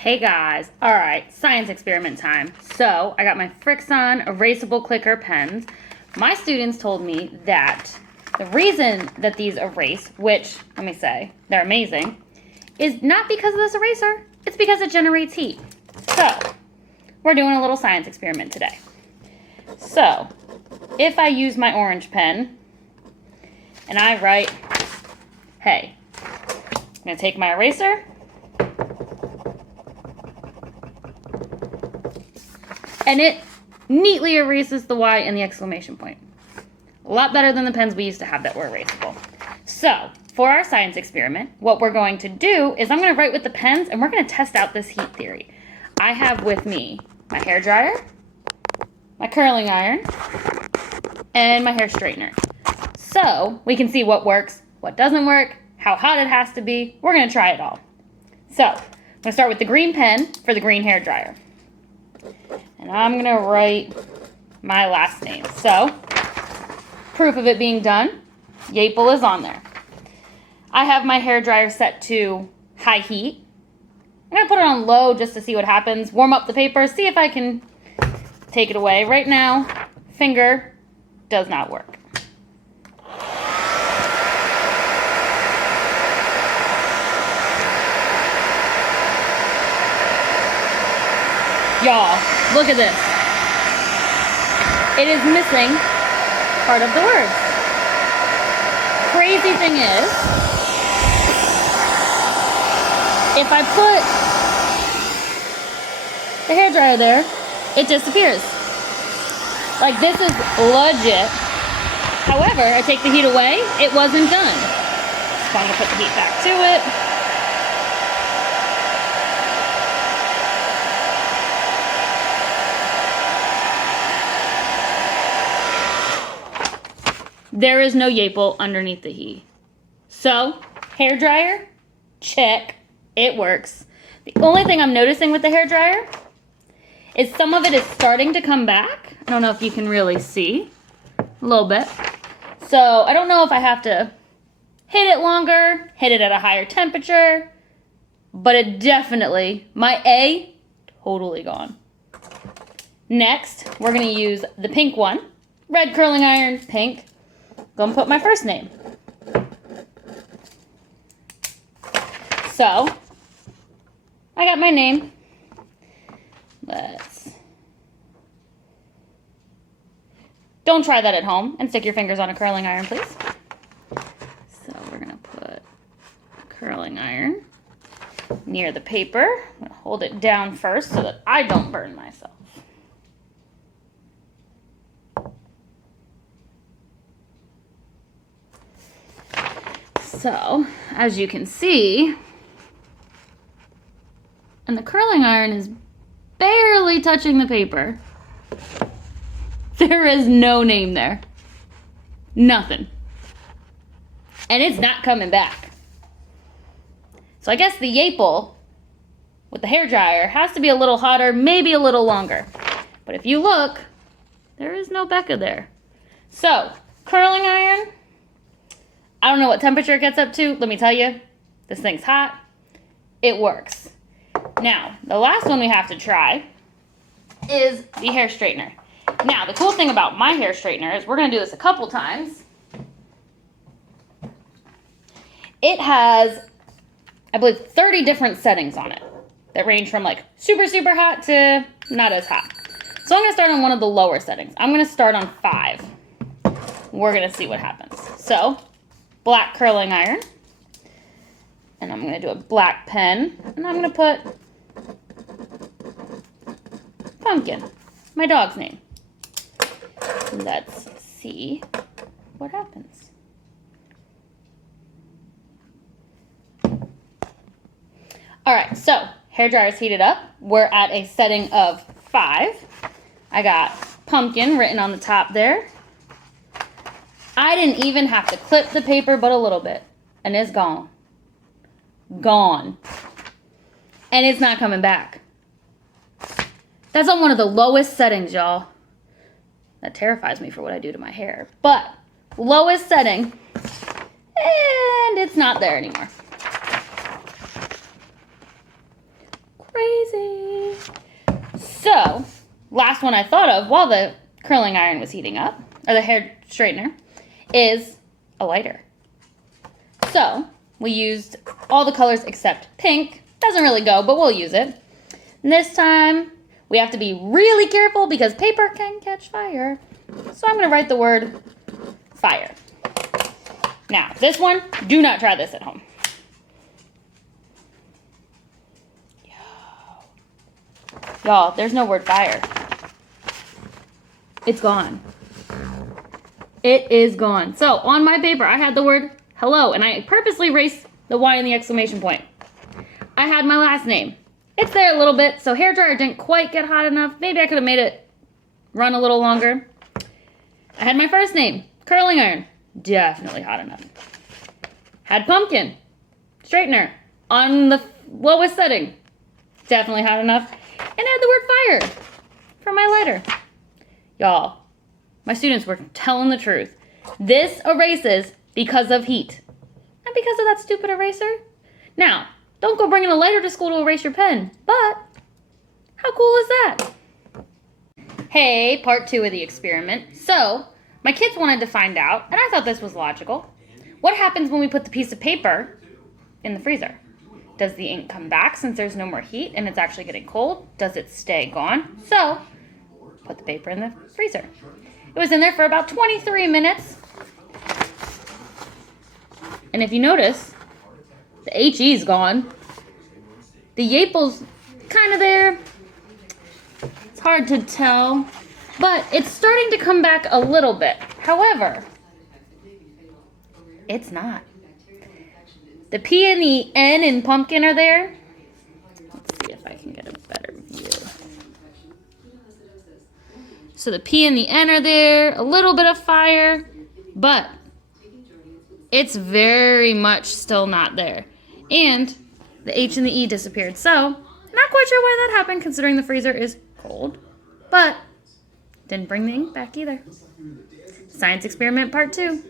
Hey guys, all right, science experiment time. So I got my Frixon erasable clicker pens. My students told me that the reason that these erase, which, let me say, they're amazing, is not because of this eraser, it's because it generates heat. So we're doing a little science experiment today. So if I use my orange pen and I write, hey, I'm gonna take my eraser, and it neatly erases the Y and the exclamation point. A lot better than the pens we used to have that were erasable. So, for our science experiment, what we're going to do is I'm going to write with the pens and we're going to test out this heat theory. I have with me my hairdryer, my curling iron, and my hair straightener. So, we can see what works, what doesn't work, how hot it has to be. We're going to try it all. So, I'm going to start with the green pen for the green hairdryer. And I'm going to write my last name. So, proof of it being done, Yaple is on there. I have my hairdryer set to high heat. I'm going to put it on low just to see what happens. Warm up the paper, see if I can take it away. Right now, finger does not work. Y'all, look at this. It is missing part of the words. Crazy thing is, if I put the hairdryer there, it disappears. Like, this is legit. However, I take the heat away, it wasn't done. So I'm gonna put the heat back to it. There is no Yaple underneath the heat. So, hairdryer, check, it works. The only thing I'm noticing with the hairdryer is some of it is starting to come back. I don't know if you can really see, a little bit. So, I don't know if I have to hit it longer, hit it at a higher temperature, but it definitely, my A, totally gone. Next, we're gonna use the pink one, red curling iron, pink. Gonna put my first name. So, I got my name. Don't try that at home and stick your fingers on a curling iron, please. So we're gonna put curling iron near the paper. I'm gonna hold it down first so that I don't burn myself. So, as you can see, and the curling iron is barely touching the paper, there is no name there. Nothing. And it's not coming back. So I guess the Yaple with the hairdryer has to be a little hotter, maybe a little longer. But if you look, there is no Becca there. So, curling iron, I don't know what temperature it gets up to. Let me tell you, this thing's hot. It works. Now, the last one we have to try is the hair straightener. Now, the cool thing about my hair straightener is we're going to do this a couple times. It has, I believe, 30 different settings on it that range from like super, super hot to not as hot. So I'm going to start on one of the lower settings. I'm going to start on 5. We're going to see what happens. So, black curling iron, and I'm going to do a black pen, and I'm going to put Pumpkin, my dog's name. Let's see what happens. All right, so hairdryer's heated up. We're at a setting of 5. I got Pumpkin written on the top there. I didn't even have to clip the paper but a little bit. And it's gone. Gone. And it's not coming back. That's on one of the lowest settings, y'all. That terrifies me for what I do to my hair. But, lowest setting. And it's not there anymore. Crazy. So, last one I thought of while the curling iron was heating up, or the hair straightener, is a lighter. So, we used all the colors except pink. Doesn't really go, but we'll use it. And this time, we have to be really careful because paper can catch fire. So I'm going to write the word fire. Now, this one, do not try this at home. Y'all, there's no word fire. It's gone. It is gone. So, on my paper, I had the word hello, and I purposely erased the Y and the exclamation point. I had my last name. It's there a little bit, so hairdryer didn't quite get hot enough. Maybe I could have made it run a little longer. I had my first name, curling iron, definitely hot enough. Had pumpkin, straightener, on the lowest setting, definitely hot enough. And I had the word fire for my lighter. Y'all, my students were telling the truth. This erases because of heat, not because of that stupid eraser. Now, don't go bringing a lighter to school to erase your pen, but how cool is that? Hey, part 2 of the experiment. So, my kids wanted to find out, and I thought this was logical. What happens when we put the piece of paper in the freezer? Does the ink come back since there's no more heat and it's actually getting cold? Does it stay gone? So, put the paper in the freezer. It was in there for about 23 minutes. And if you notice, the HE's gone. The Yaple's kind of there. It's hard to tell, but it's starting to come back a little bit. However, it's not. The P and the N in pumpkin are there. Let's see if I can get a better view. So the P and the N are there, a little bit of fire, but it's very much still not there. And the H and the E disappeared. So, not quite sure why that happened considering the freezer is cold, but didn't bring the ink back either. Science experiment part 2.